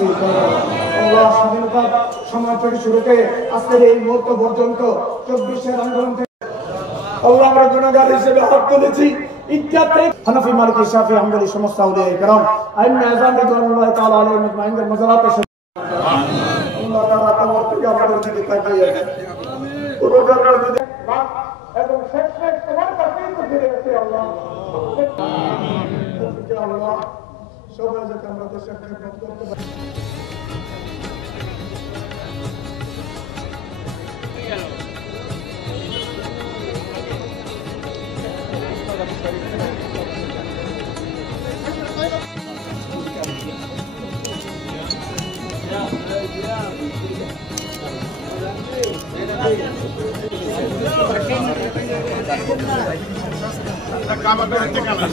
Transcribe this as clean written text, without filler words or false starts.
নসিব করো। আল্লাহ স্বাধীনতার সময় থেকে শুরু করে আজকের এই মুহূর্ত পর্যন্ত 24 আন্দোলন থেকে আল্লাহ আমরা গুনাহগার হিসেবে হাত তুলেছি। ইজ্জতে হানাফি মালিকি শাফি হাম্বলি সমস্ত আউলিয়া کرام আইম্মা আযম রিদওয়ানুল্লাহ তাআলা আলাইহিম আজমাইন মাযরাতে আল্লাহ তাআলা তোমার থেকে আমাদের দিকে তাকিয়ে আছেন এবং শেষ তোমার কাছেই তো ফিরে আসে আল্লাহ। আল্লাহ সবাই যাতে আমরা দেশের খেদমত করতে পারি। Acaba de ter canal.